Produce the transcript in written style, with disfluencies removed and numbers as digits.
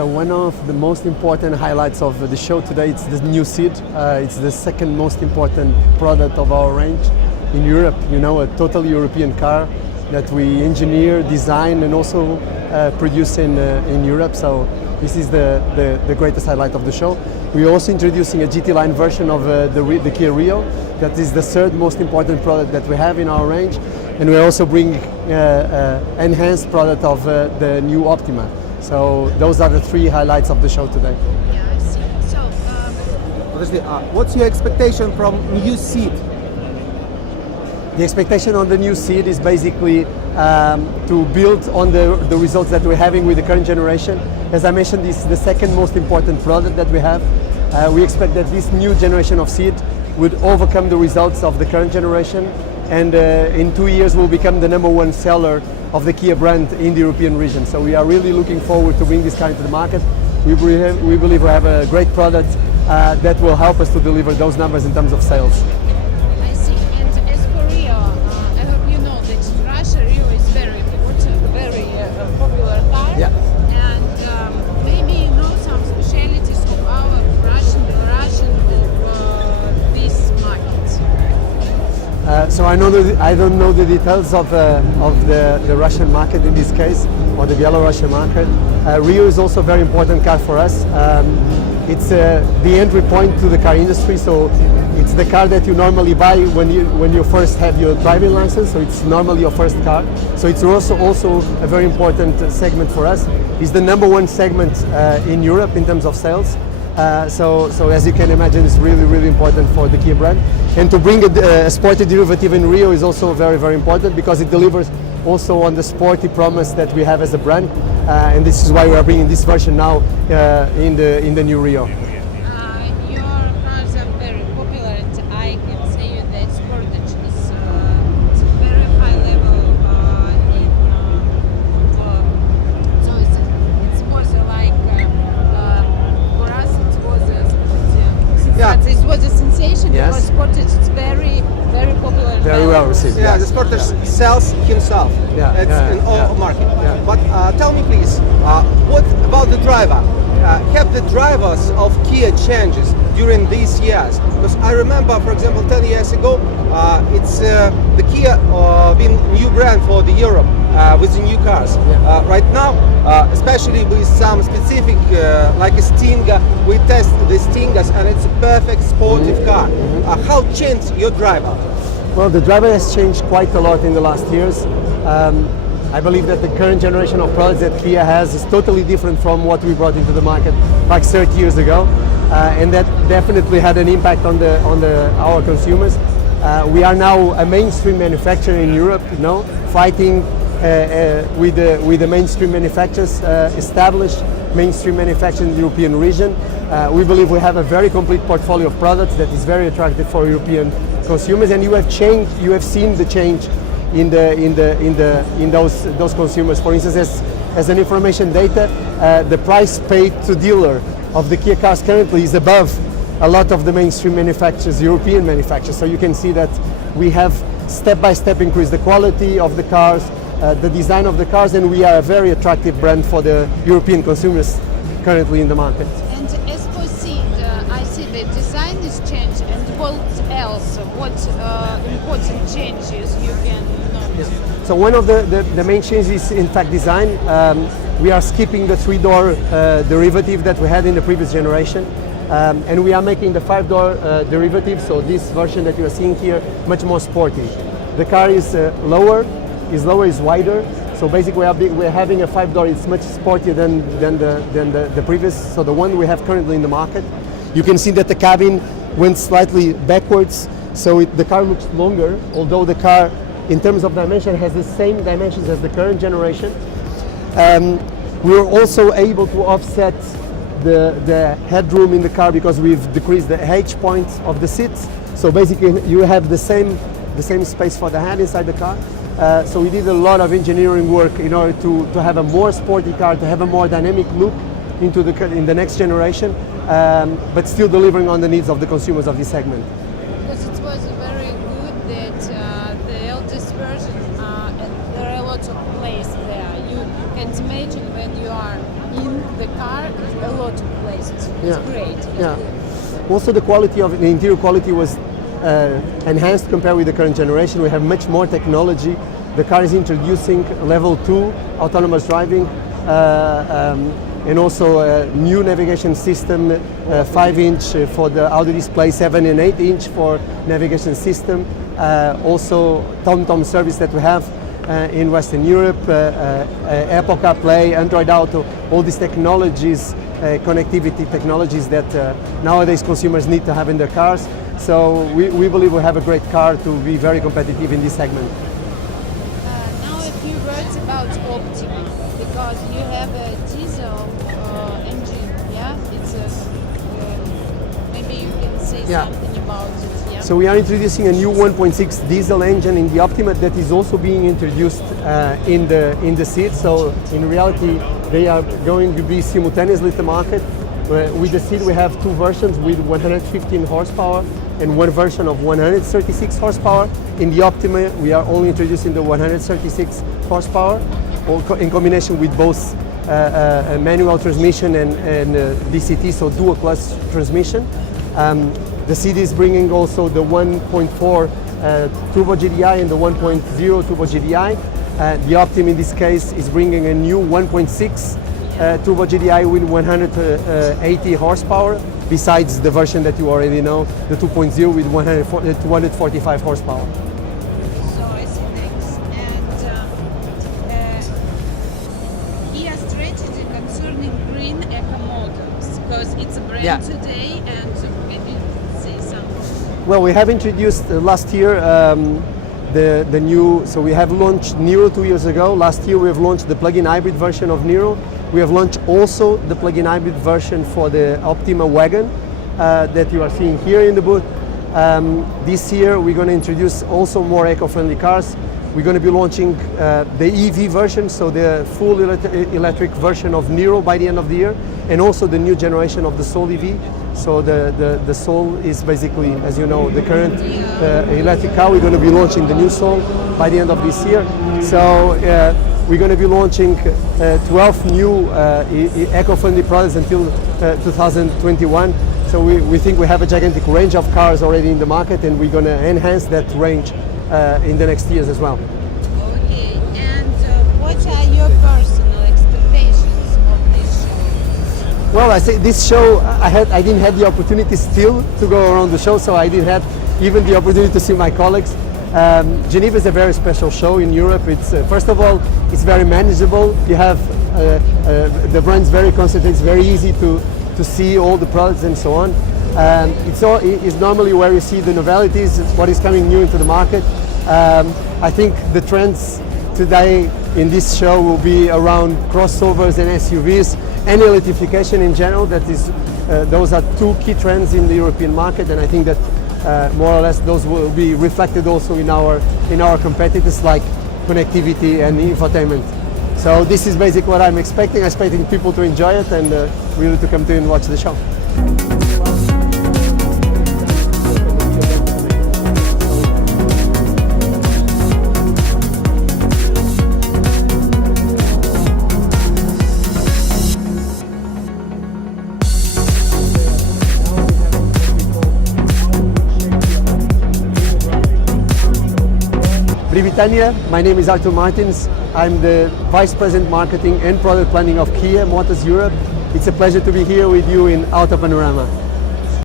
So one of the most important highlights of the show today is the new Seed. It's the second most important product of our range in Europe. You know, a total European car that we engineer, design, and also produce in Europe. So this is the greatest highlight of the show. We're also introducing a GT line version of the Kia Rio. That is the third most important product that we have in our range. And we're also bringing enhanced product of the new Optima. So those are the three highlights of the show today. Yeah, I see. So, what's your expectation from new Seed? The expectation on the new Seed is basically to build on the results that we're having with the current generation. As I mentioned, this is the second most important product that we have. We expect that this new generation of Seed would overcome the results of the current generation, and in 2 years will become the #1 seller of the Kia brand in the European region. So we are really looking forward to bring this car into the market. We believe we have a great product that will help us to deliver those numbers in terms of sales. I see. And as for Rio, I hope you know that in Russia, Rio is very important, very popular car. Yeah. And maybe you know some specialities of our Russian this market. So I don't know the details of the Russian market in this case, or the Belarusian market. Rio is also a very important car for us. It's the entry point to the car industry, so it's the car that you normally buy when you first have your driving license, so it's normally your first car. So it's also a very important segment for us. It's the #1 segment in Europe in terms of sales. So as you can imagine, it's really important for the Kia brand. And to bring a sporty derivative in Rio is also very important, because it delivers also on the sporty promise that we have as a brand. And this is why we are bringing this version now in the new Rio. Your cars are very popular, and I can say you that Sportage is very high level so it's more like for us it was a sensation. Yes. Because Sportage is very popular. and Very well received. Yeah, the Sportage sells himself. Yeah, It's yeah, in all yeah. market. Yeah. But tell me please, what about the driver? Have the drivers of Kia changes during these years? Because I remember, for example, 10 years ago, it's the Kia being new brand for the Europe with the new cars. Right now, especially with some specific, like a Stinger, we test the Stingers, and it's a perfect sportive car. How changed your driver? Well, the driver has changed quite a lot in the last years. I believe that the current generation of products that Kia has is totally different from what we brought into the market like 30 years ago, and that definitely had an impact on our consumers. We are now a mainstream manufacturer in Europe, you know, fighting with the mainstream manufacturers, established mainstream manufacturers in the European region. We believe we have a very complete portfolio of products that is very attractive for European consumers, and you have seen the change in those consumers. For instance, as an information data, the price paid to dealer of the Kia cars currently is above a lot of the mainstream manufacturers, European manufacturers. So you can see that we have step by step increased the quality of the cars, the design of the cars, and we are a very attractive brand for the European consumers currently in the market. And as for Seed, I see the design is changed, and what else? What important changes you can notice? So one of the main changes is in fact design. We are skipping the 3-door derivative that we had in the previous generation, and we are making the 5-door derivative. So this version that you are seeing here, much more sporty. The car is lower, is wider. So basically we're having a 5-door. It's much sportier than the previous. So the one we have currently in the market. You can see that the cabin went slightly backwards, so the car looks longer, although the car in terms of dimension has the same dimensions as the current generation. We were also able to offset the headroom in the car because we've decreased the H points of the seats. So basically you have the same space for the hand inside the car. So we did a lot of engineering work in order to have a more sporty car, to have a more dynamic look in the next generation, but still delivering on the needs of the consumers of this segment. Because it was very good that the eldest version, and there are lots of place there. You can't imagine when you are in the car a lot of places. It's great. It's Yeah. good. Also, the quality of the interior quality was enhanced compared with the current generation. We have much more technology. The car is introducing level 2 autonomous driving and also a new navigation system, 5-inch for the audio display, 7 and 8-inch for navigation system. Also, TomTom service that we have in Western Europe, ap.by, Android Auto, all these technologies, connectivity technologies that nowadays consumers need to have in their cars. So we believe we have a great car to be very competitive in this segment. Now a few words about Optima, because you have a diesel engine, yeah? It's maybe you can say something about it, yeah? So we are introducing a new 1.6 diesel engine in the Optima that is also being introduced in the Ceed. So in reality, they are going to be simultaneously to the market. With the Ceed, we have two versions with 115 horsepower and one version of 136 horsepower. In the Optima, we are only introducing the 136 horsepower in combination with both a manual transmission and DCT, so dual clutch transmission. The Ceed is bringing also the 1.4 turbo GDI and the 1.0 turbo GDI. The Optima in this case is bringing a new 1.6 turbo GDI with 180 horsepower, besides the version that you already know, the 2.0 with 245 horsepower. So I see next. And Kia strategy concerning green eco models, because it's a brand today, and maybe say something. Well, we have introduced last year the new, so we have launched Niro 2 years ago. Last year we have launched the plug-in hybrid version of Niro. We have launched also the plug-in hybrid version for the Optima wagon that you are seeing here in the booth. This year we're going to introduce also more eco-friendly cars. We're going to be launching the EV version, so the full electric version of Niro by the end of the year, and also the new generation of the Soul EV. So the Soul is basically, as you know, the current electric car. We're going to be launching the new Soul by the end of this year. So we're going to be launching 12 new eco-friendly products until 2021. So we think we have a gigantic range of cars already in the market, and we're going to enhance that range in the next years as well. Okay, and what are your personal expectations of this show? Well, I say this show, I didn't have the opportunity still to go around the show, so I didn't have even the opportunity to see my colleagues. Geneva is a very special show in Europe. It's first of all, it's very manageable. You have the brand's very concentrated. It's very easy to see all the products and so on. It's normally where you see the novelties, what is coming new into the market. I think the trends today in this show will be around crossovers and SUVs and electrification in general. That is, those are two key trends in the European market, and I think that more or less those will be reflected also in our competitors like connectivity and infotainment. So this is basically what I'm expecting. I'm expecting people to enjoy it and really to come to and watch the show. Britannia, my name is Артур Мартинс. I'm the Vice President Marketing and Product Planning of Kia Motors Europe. It's a pleasure to be here with you in Autopanorama.